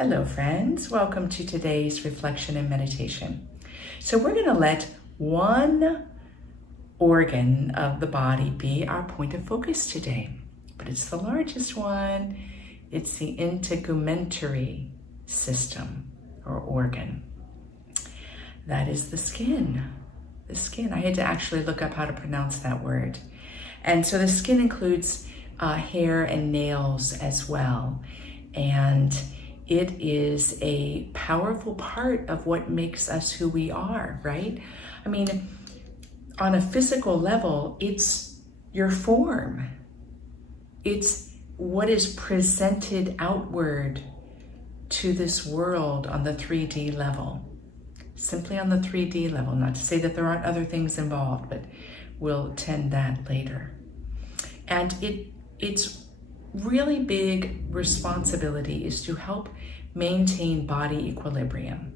Hello friends, welcome to today's reflection and meditation. So we're going to let one organ of the body be our point of focus today, but it's the largest one. It's the integumentary system or organ. That is the skin. The skin. I had to actually look up how to pronounce that word. And so the skin includes hair and nails as well. And it is a powerful part of what makes us who we are, right? I mean, on a physical level, it's your form. It's what is presented outward to this world on the 3D level. Simply on the 3D level, not to say that there aren't other things involved, but we'll tend that later. And it's really big responsibility is to help maintain body equilibrium.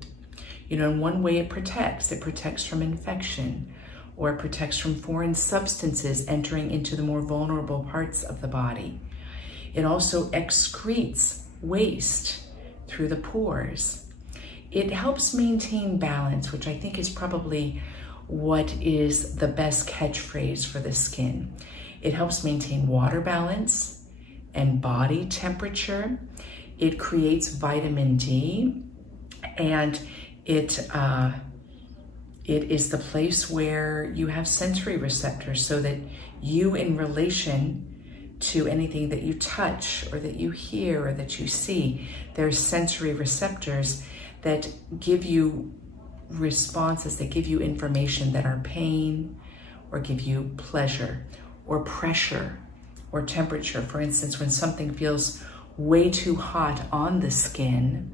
You know, in one way it protects from infection, or it protects from foreign substances entering into the more vulnerable parts of the body. It also excretes waste through the pores. It helps maintain balance, which I think is probably what is the best catchphrase for the skin. It helps maintain water balance and body temperature. It creates vitamin D, and it is the place where you have sensory receptors, so that you, in relation to anything that you touch or that you hear or that you see, there's sensory receptors that give you responses, that give you information that are pain or give you pleasure or pressure or temperature. For instance, when something feels way too hot on the skin,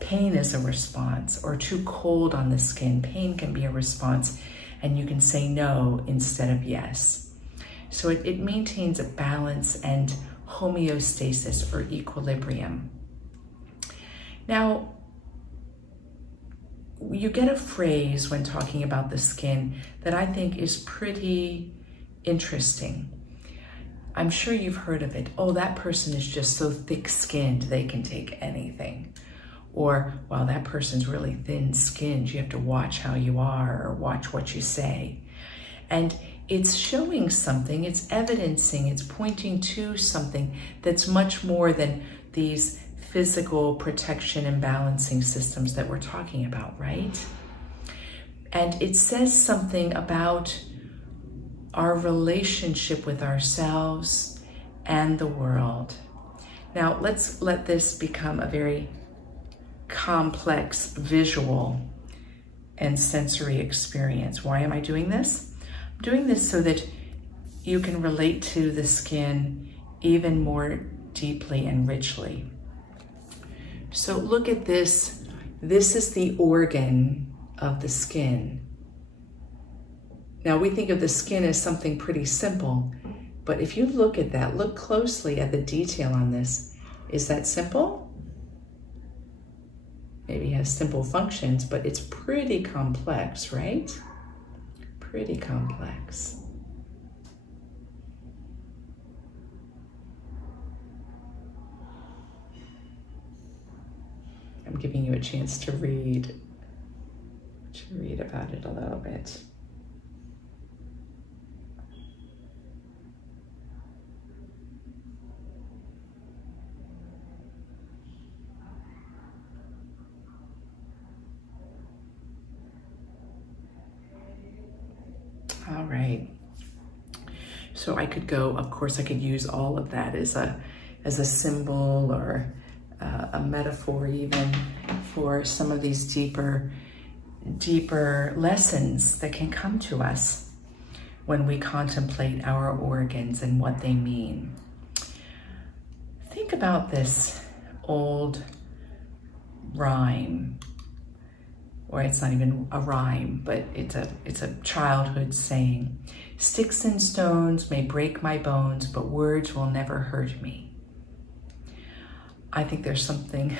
pain is a response, or too cold on the skin, pain can be a response, and you can say no instead of yes. So it maintains a balance and homeostasis or equilibrium. Now, you get a phrase when talking about the skin that I think is pretty interesting. I'm sure you've heard of it. Oh, that person is just so thick-skinned, they can take anything. Or, wow, that person's really thin-skinned. You have to watch how you are or watch what you say. And it's showing something, it's evidencing, it's pointing to something that's much more than these physical protection and balancing systems that we're talking about, right? And it says something about our relationship with ourselves and the world. Now, let's let this become a very complex visual and sensory experience. Why am I doing this? I'm doing this so that you can relate to the skin even more deeply and richly. So look at this. This is the organ of the skin. Now, we think of the skin as something pretty simple, but if you look at that, look closely at the detail on this. Is that simple? Maybe it has simple functions, but it's pretty complex, right? Pretty complex. I'm giving you a chance to read about it a little bit. All right. So I could go, of course, I could use all of that as a symbol or a metaphor even for some of these deeper lessons that can come to us when we contemplate our organs and what they mean. Think about this old rhyme. Or it's not even a rhyme, but it's a childhood saying. Sticks and stones may break my bones, but words will never hurt me. I think there's something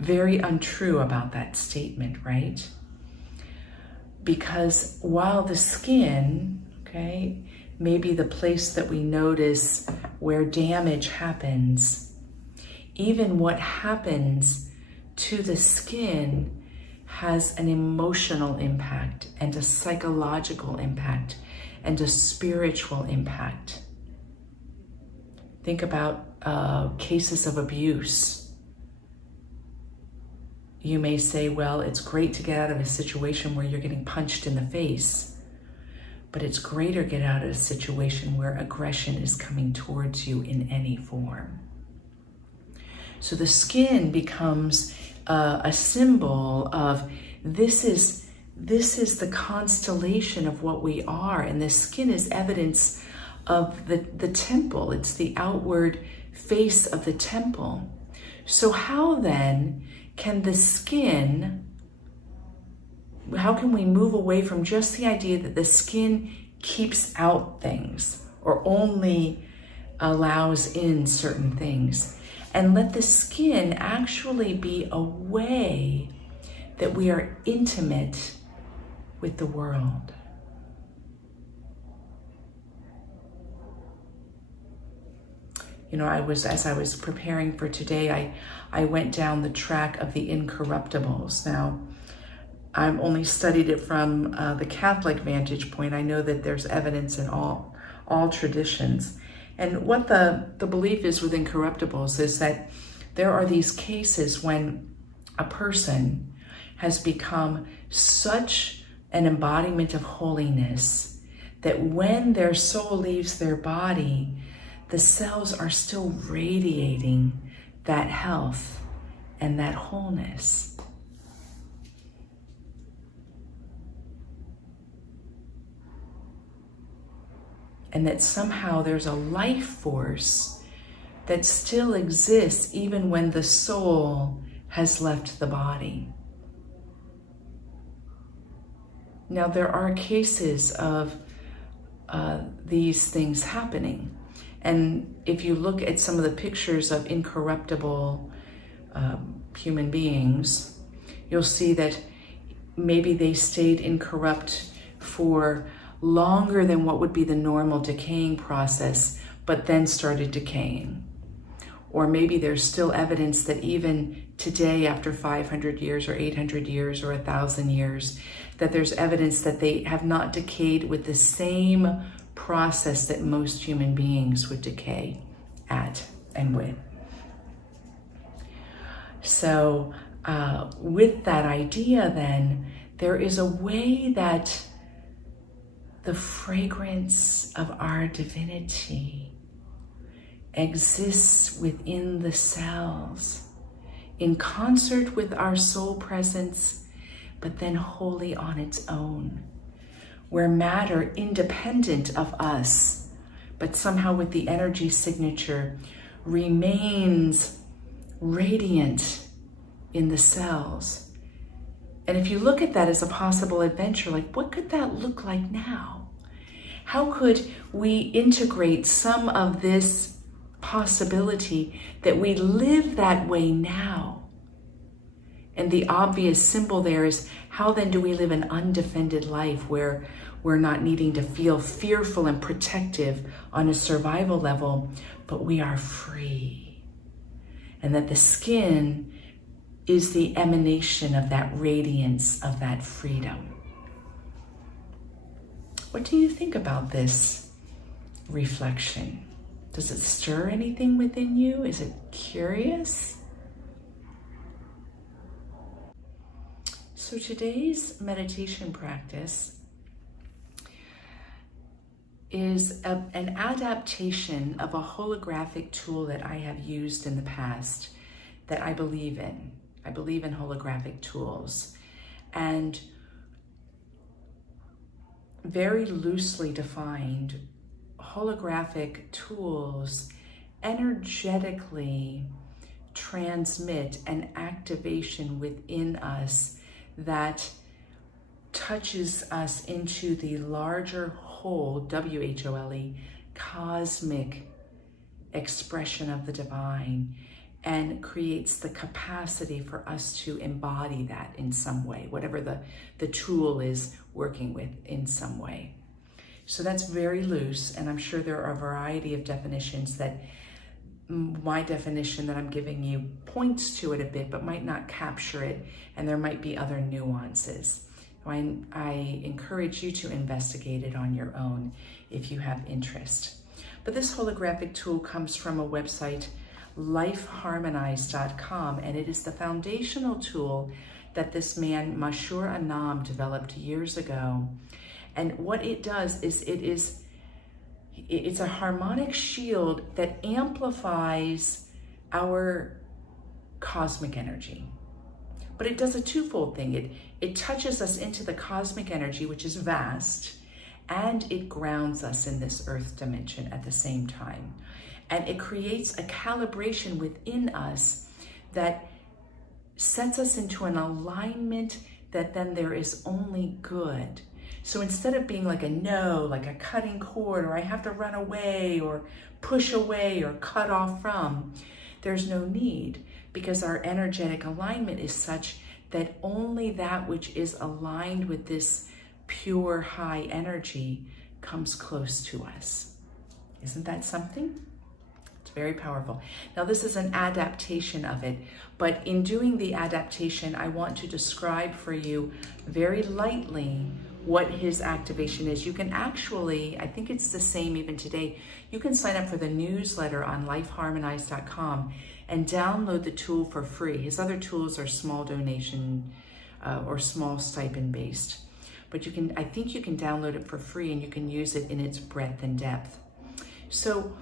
very untrue about that statement, right? Because while the skin, okay, may be the place that we notice where damage happens, Even what happens to the skin has an emotional impact and a psychological impact and a spiritual impact. Think about cases of abuse. You may say, well, it's great to get out of a situation where you're getting punched in the face, but it's greater to get out of a situation where aggression is coming towards you in any form. So the skin becomes a symbol of this is the constellation of what we are, and the skin is evidence of the temple. It's the outward face of the temple. So how then can the skin, how can we move away from just the idea that the skin keeps out things or only allows in certain things, and let the skin actually be a way that we are intimate with the world? You know, as I was preparing for today, I went down the track of the incorruptibles. Now, I've only studied it from the Catholic vantage point. I know that there's evidence in all traditions. And what the belief is with incorruptibles is that there are these cases when a person has become such an embodiment of holiness that when their soul leaves their body, the cells are still radiating that health and that wholeness. And that somehow there's a life force that still exists even when the soul has left the body. Now, there are cases of these things happening. And if you look at some of the pictures of incorruptible human beings, you'll see that maybe they stayed incorrupt for longer than what would be the normal decaying process, but then started decaying. Or maybe there's still evidence that even today, after 500 years or 800 years or 1,000 years, that there's evidence that they have not decayed with the same process that most human beings would decay at and with. So with that idea then, there is a way that the fragrance of our divinity exists within the cells, in concert with our soul presence, but then wholly on its own, where matter independent of us, but somehow with the energy signature, remains radiant in the cells. And if you look at that as a possible adventure, like what could that look like now? How could we integrate some of this possibility that we live that way now? And the obvious symbol there is, how then do we live an undefended life where we're not needing to feel fearful and protective on a survival level, but we are free? And that the skin is the emanation of that radiance, of that freedom. What do you think about this reflection? Does it stir anything within you? Is it curious? So today's meditation practice is an adaptation of a holographic tool that I have used in the past that I believe in. I believe in holographic tools. And very loosely defined, holographic tools energetically transmit an activation within us that touches us into the larger whole, W-H-O-L-E, cosmic expression of the divine, and creates the capacity for us to embody that in some way, whatever the tool is working with in some way. So that's very loose, and I'm sure there are a variety of definitions that my definition that I'm giving you points to it a bit, but might not capture it, and there might be other nuances. I encourage you to investigate it on your own if you have interest. But this holographic tool comes from a website, lifeharmonized.com, and it is the foundational tool that this man, Mashur Anam, developed years ago. And what it does is it's a harmonic shield that amplifies our cosmic energy. But it does a twofold thing. It touches us into the cosmic energy, which is vast, and it grounds us in this earth dimension at the same time. And it creates a calibration within us that sets us into an alignment that then there is only good. So instead of being like a no, like a cutting cord, or I have to run away or push away or cut off from, there's no need, because our energetic alignment is such that only that which is aligned with this pure high energy comes close to us. Isn't that something? It's very powerful. Now this is an adaptation of it, but in doing the adaptation, I want to describe for you very lightly what his activation is. You can actually, I think it's the same even today, you can sign up for the newsletter on lifeharmonized.com and download the tool for free. His other tools are small donation or small stipend based. But I think you can download it for free and you can use it in its breadth and depth. So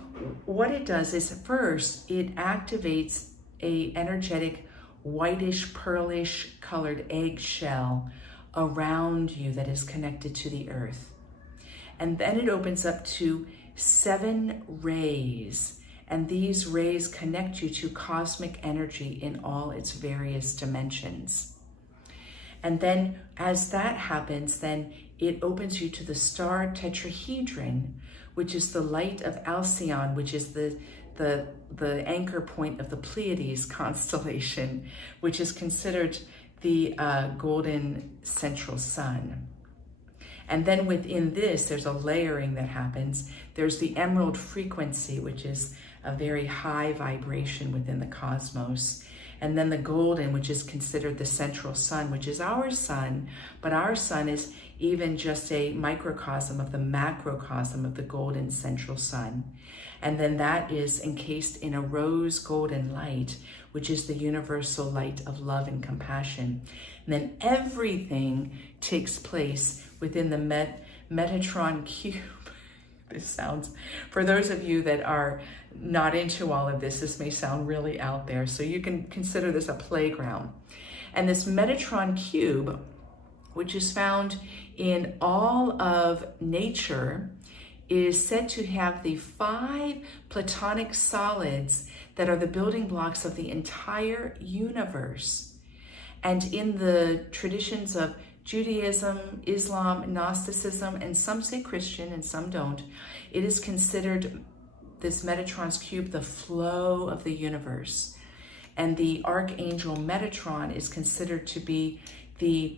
what it does is first, it activates a energetic whitish, pearlish colored eggshell around you that is connected to the earth. And then it opens up to 7 rays. And these rays connect you to cosmic energy in all its various dimensions. And then as that happens, then it opens you to the star tetrahedron, which is the light of Alcyone, which is the anchor point of the Pleiades constellation, which is considered the golden central sun. And then within this, there's a layering that happens. There's the emerald frequency, which is a very high vibration within the cosmos. And then the golden, which is considered the central sun, which is our sun, but our sun is even just a microcosm of the macrocosm of the golden central sun. And then that is encased in a rose golden light, which is the universal light of love and compassion. And then everything takes place within the Metatron cube. This sounds, for those of you that are not into all of this may sound really out there. So you can consider this a playground. And this Metatron cube, which is found in all of nature, is said to have the 5 platonic solids that are the building blocks of the entire universe. And in the traditions of Judaism, Islam, Gnosticism, and some say Christian and some don't, it is considered, this Metatron's cube, the flow of the universe. And the archangel Metatron is considered to be the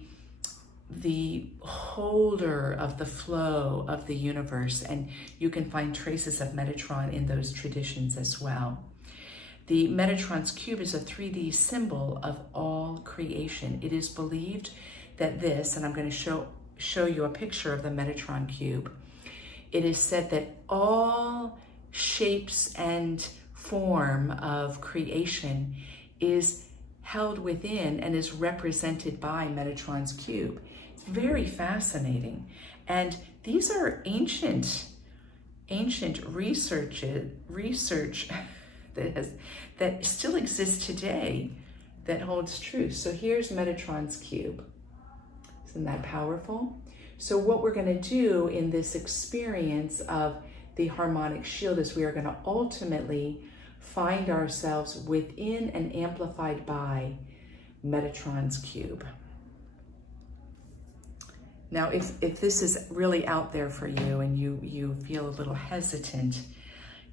holder of the flow of the universe, and you can find traces of Metatron in those traditions as well. The Metatron's cube is a 3D symbol of all creation. It is believed that this, and I'm going to show you a picture of the Metatron cube, it is said that all shapes and form of creation is held within and is represented by Metatron's cube. It's very fascinating. And these are ancient research that still exists today that holds true. So here's Metatron's cube. Isn't that powerful? So what we're going to do in this experience of the harmonic shield is we are going to ultimately find ourselves within and amplified by Metatron's cube. Now, if this is really out there for you and you feel a little hesitant,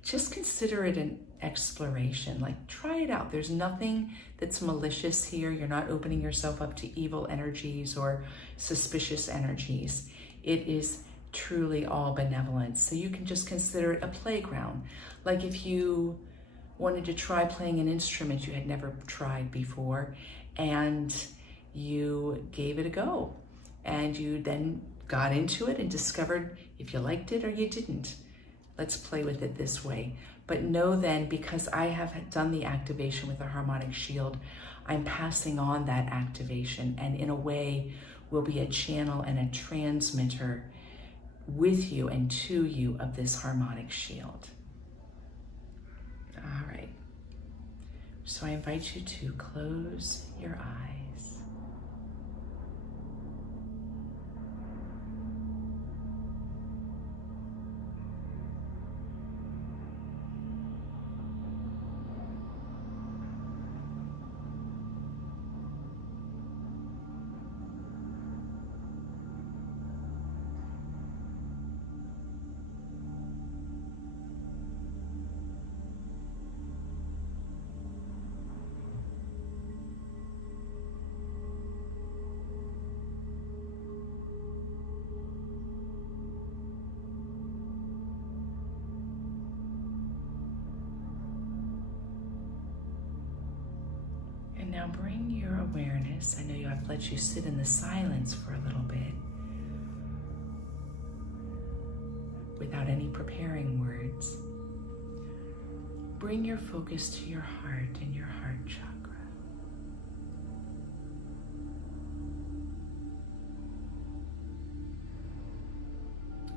just consider it an exploration. Like, try it out. There's nothing that's malicious here. You're not opening yourself up to evil energies or suspicious energies. It is truly all benevolence. So you can just consider it a playground. Like if you wanted to try playing an instrument you had never tried before, and you gave it a go. And you then got into it and discovered if you liked it or you didn't. Let's play with it this way. But know then, because I have done the activation with the harmonic shield, I'm passing on that activation, and in a way will be a channel and a transmitter with you and to you of this harmonic shield. All right. So I invite you to close your eyes. And now bring your awareness. I know I've let you sit in the silence for a little bit without any preparing words. Bring your focus to your heart and your heart chakra.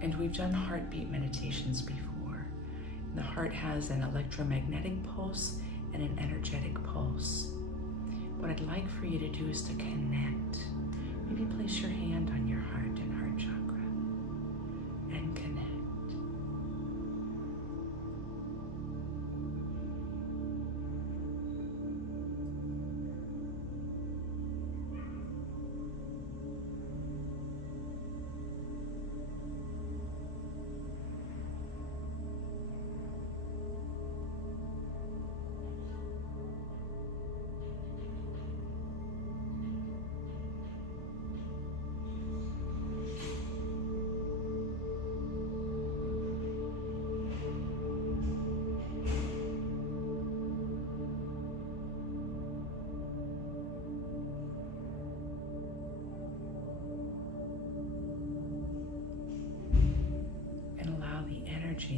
And we've done heartbeat meditations before. The heart has an electromagnetic pulse and an energetic pulse. What I'd like for you to do is to connect. Maybe place your hand on your heart and heart chakra and connect.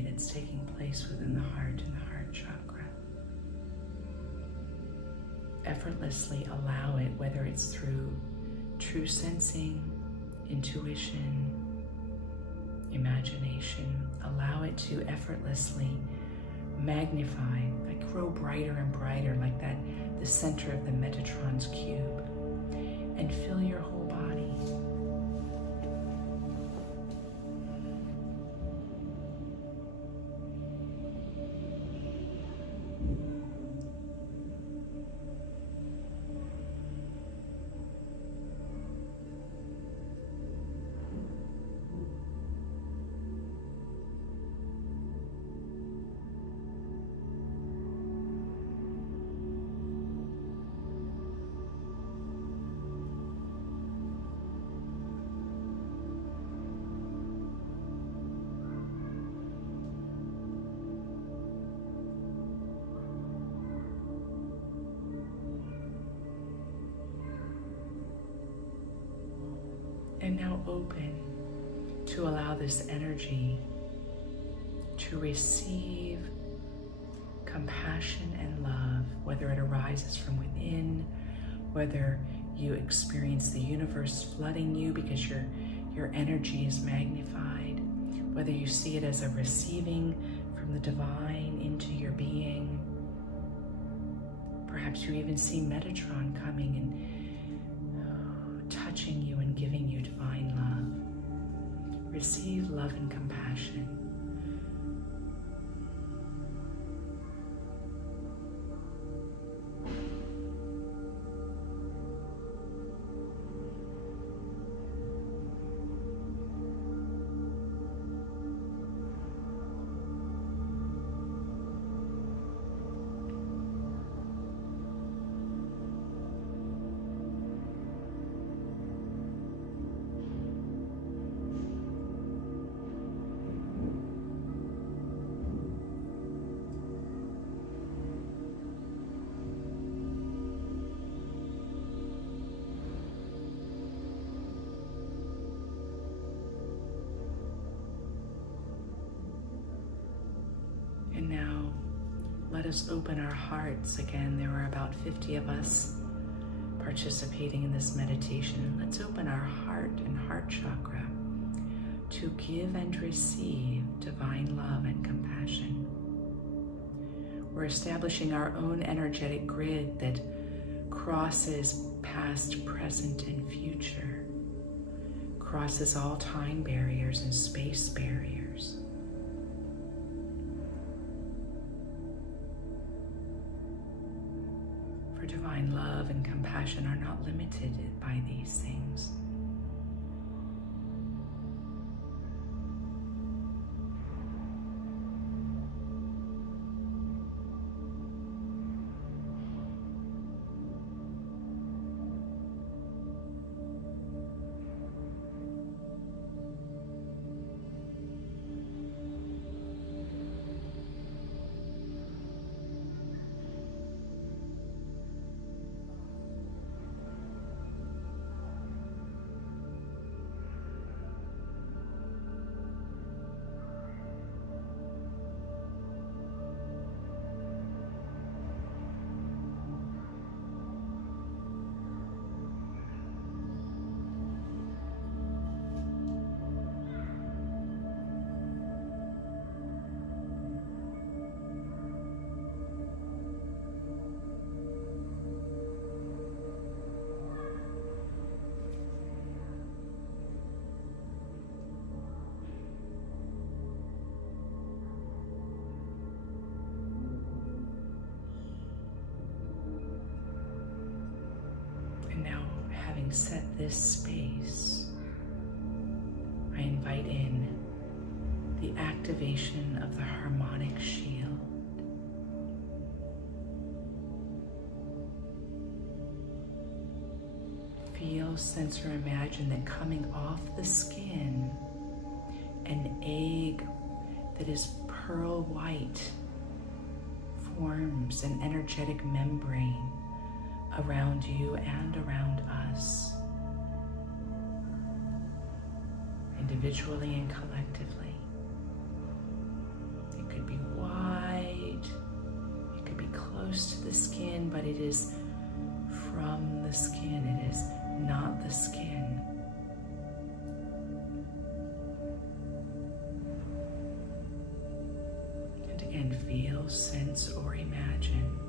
That's taking place within the heart and the heart chakra. Effortlessly allow it, whether it's through true sensing, intuition, imagination, allow it to effortlessly magnify, like grow brighter and brighter, like that, the center of the Metatron's cube, and fill your whole body. And now open to allow this energy to receive compassion and love, whether it arises from within, whether you experience the universe flooding you because your energy is magnified, whether you see it as a receiving from the divine into your being. Perhaps you even see Metatron coming and touching you and giving you divine love. Receive love and compassion. let us open our hearts again. There are about 50 of us participating in this meditation. Let's open our heart and heart chakra to give and receive divine love and compassion. We're establishing our own energetic grid that crosses past, present, and future, crosses all time barriers and space barriers. For divine love and compassion are not limited by these things. Set this space, I invite in the activation of the harmonic shield. Feel, sense, or imagine that coming off the skin, an egg that is pearl white forms an energetic membrane around you and around us, individually and collectively. It could be wide, it could be close to the skin, but it is from the skin, it is not the skin. And again, feel, sense, or imagine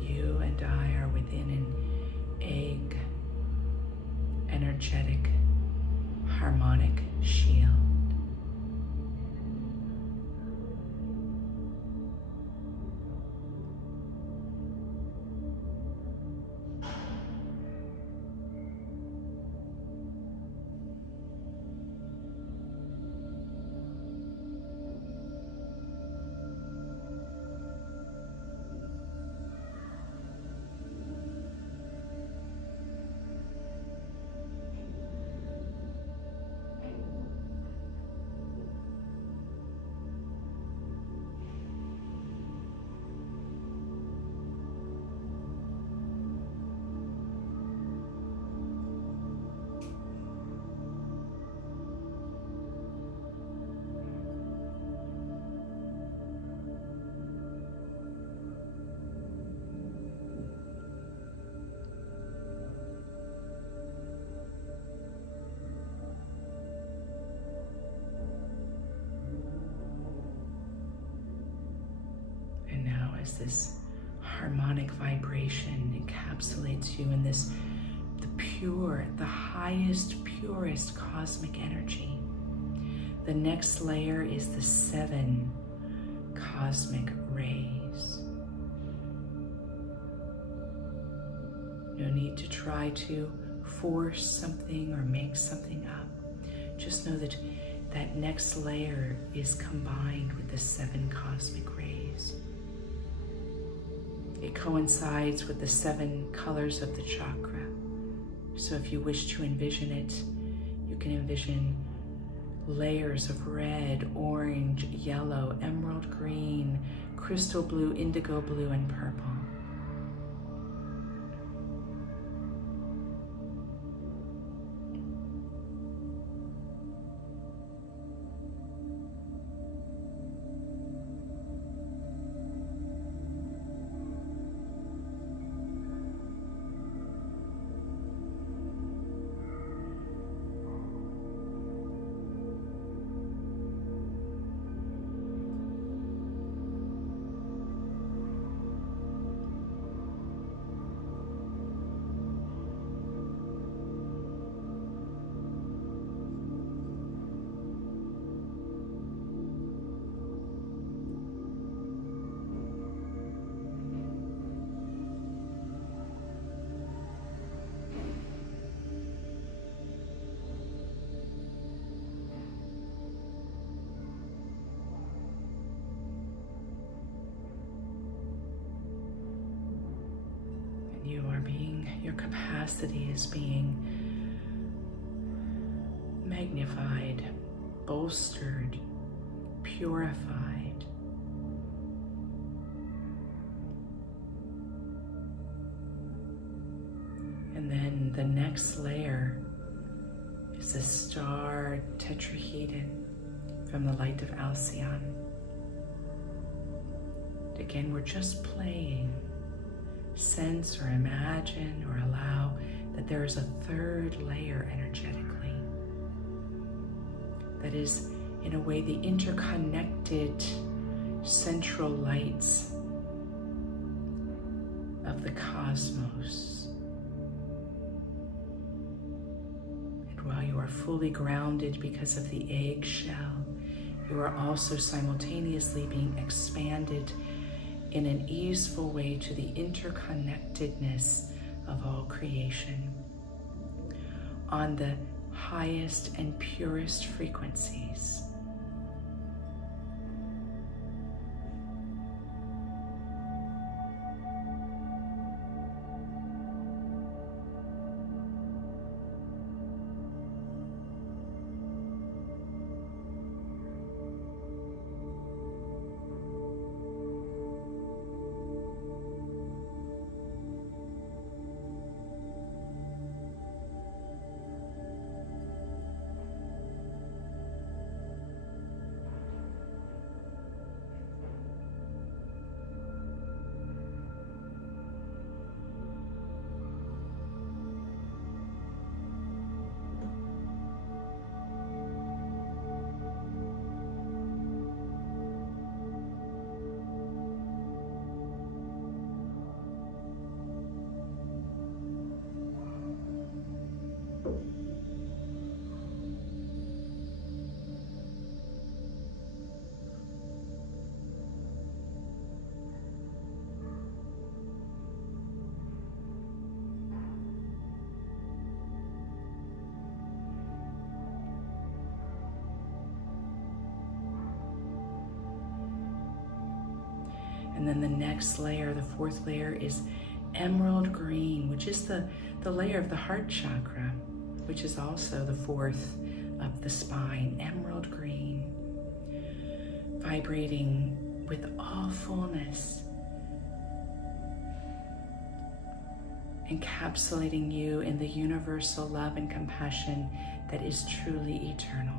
you and I are within an egg, energetic, harmonic shield. As this harmonic vibration encapsulates you in this, the pure, the highest, purest cosmic energy. The next layer is the 7 cosmic rays. No need to try to force something or make something up. Just know that that next layer is combined with the 7 cosmic rays. It coincides with the 7 colors of the chakra. So if you wish to envision it, you can envision layers of red, orange, yellow, emerald green, crystal blue, indigo blue, and purple. your capacity is being magnified, bolstered, purified. And then the next layer is the star tetrahedron from the light of Alcyon. Again, we're just playing. Sense or imagine or allow that there is a third layer energetically that is, in a way, the interconnected central lights of the cosmos. And while you are fully grounded because of the eggshell, you are also simultaneously being expanded in an easeful way to the interconnectedness of all creation on the highest and purest frequencies. And then the next layer, the fourth layer, is emerald green, which is the layer of the heart chakra, which is also the fourth of the spine. Emerald green, vibrating with all fullness, encapsulating you in the universal love and compassion that is truly eternal.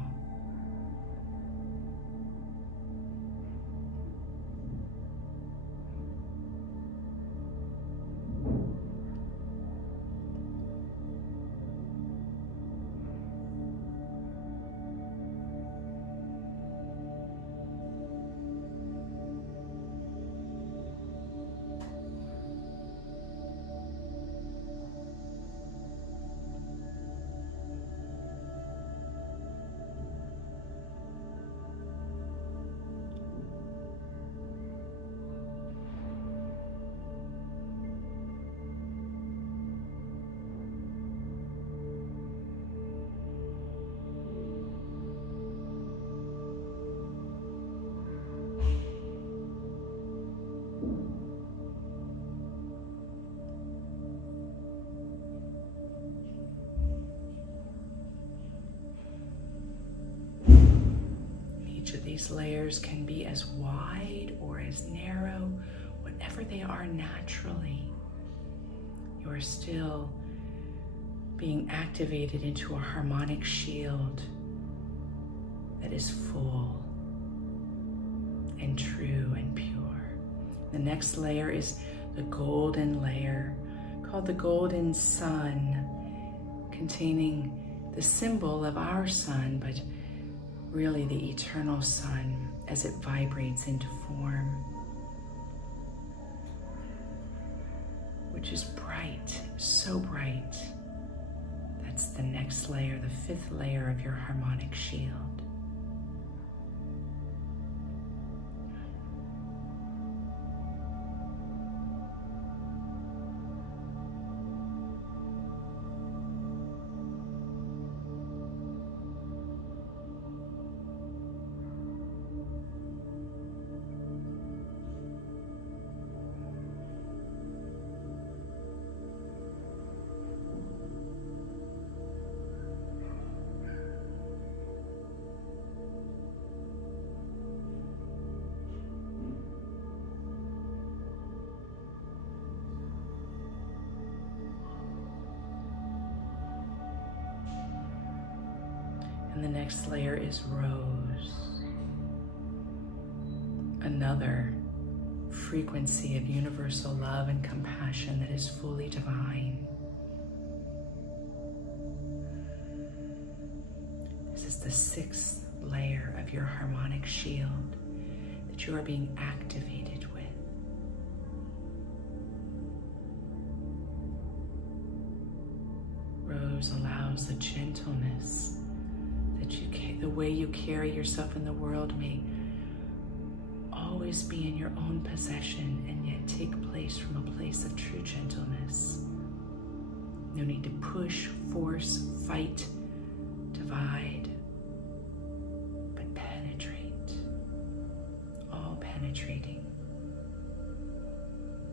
Each of these layers can be as wide or as narrow, whatever they are naturally. You are still being activated into a harmonic shield that is full and true and pure. The next layer is the golden layer, called the golden sun, containing the symbol of our sun, but really the eternal sun as it vibrates into form, which is bright, so bright. That's the next layer, the fifth layer of your harmonic shield. And the next layer is rose. Another frequency of universal love and compassion that is fully divine. This is the 6th layer of your harmonic shield that you are being activated with. Rose allows the gentleness that the way you carry yourself in the world may always be in your own possession and yet take place from a place of true gentleness. No need to push, force, fight, divide, but penetrate, all penetrating.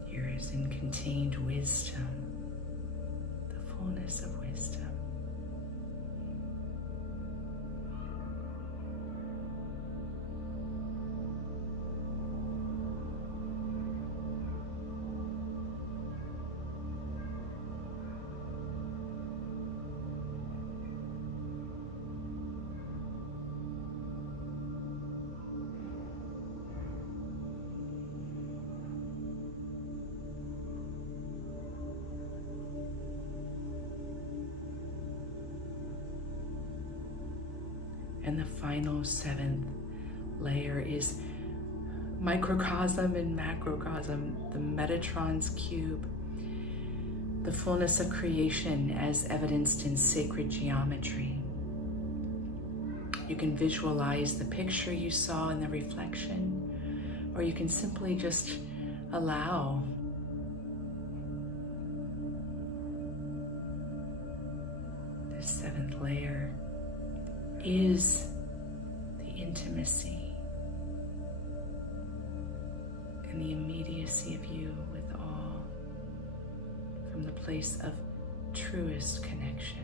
Here is in contained wisdom, the fullness of wisdom. And the final 7th layer is microcosm and macrocosm, the Metatron's cube, the fullness of creation as evidenced in sacred geometry. You can visualize the picture you saw in the reflection, or you can simply just allow this 7th layer is the intimacy and the immediacy of you with all from the place of truest connection.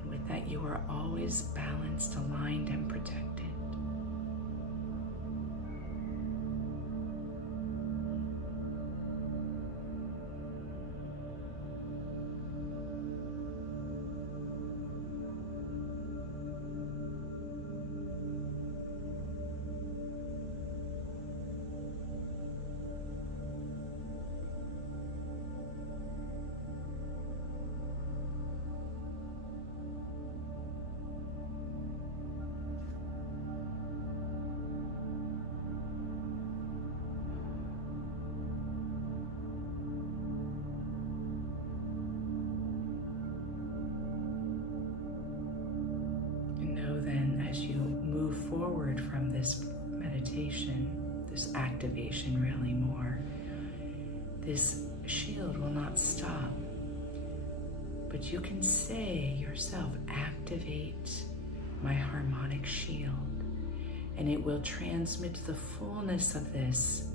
And with that, you are always balanced, aligned, and protected. As you move forward from this meditation, this activation really more, this shield will not stop, but you can say yourself, activate my harmonic shield, and it will transmit the fullness of this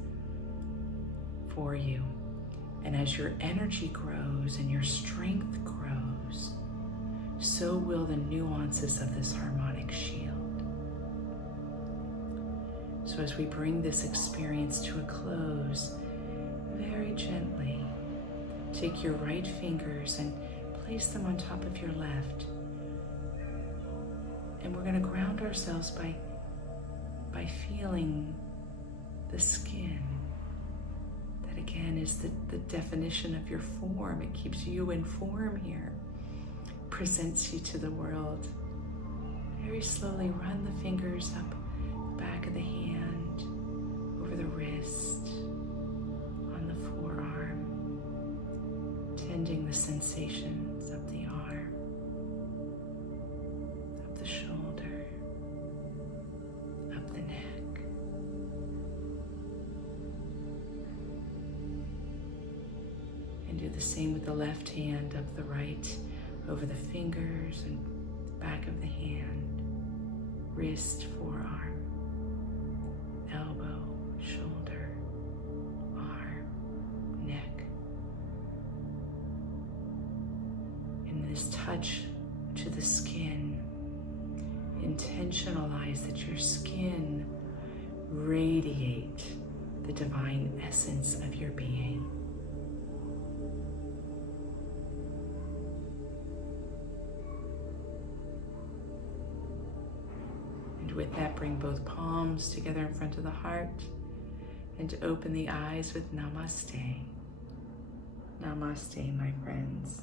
for you. And as your energy grows and your strength grows, so will the nuances of this harmonic shield. So as we bring this experience to a close, very gently, take your right fingers and place them on top of your left. And we're going to ground ourselves by feeling the skin. That again is the definition of your form. It keeps you in form here. Presents you to the world. Very slowly run the fingers up the back of the hand, over the wrist, on the forearm, tending the sensations up the arm, up the shoulder, up the neck. And do the same with the left hand, up the right, over the fingers and the back of the hand, wrist, forearm, elbow, shoulder, arm, neck. In this touch to the skin, intentionalize that your skin radiate the divine essence of your being. with that, bring both palms together in front of the heart and to open the eyes with Namaste. Namaste, my friends.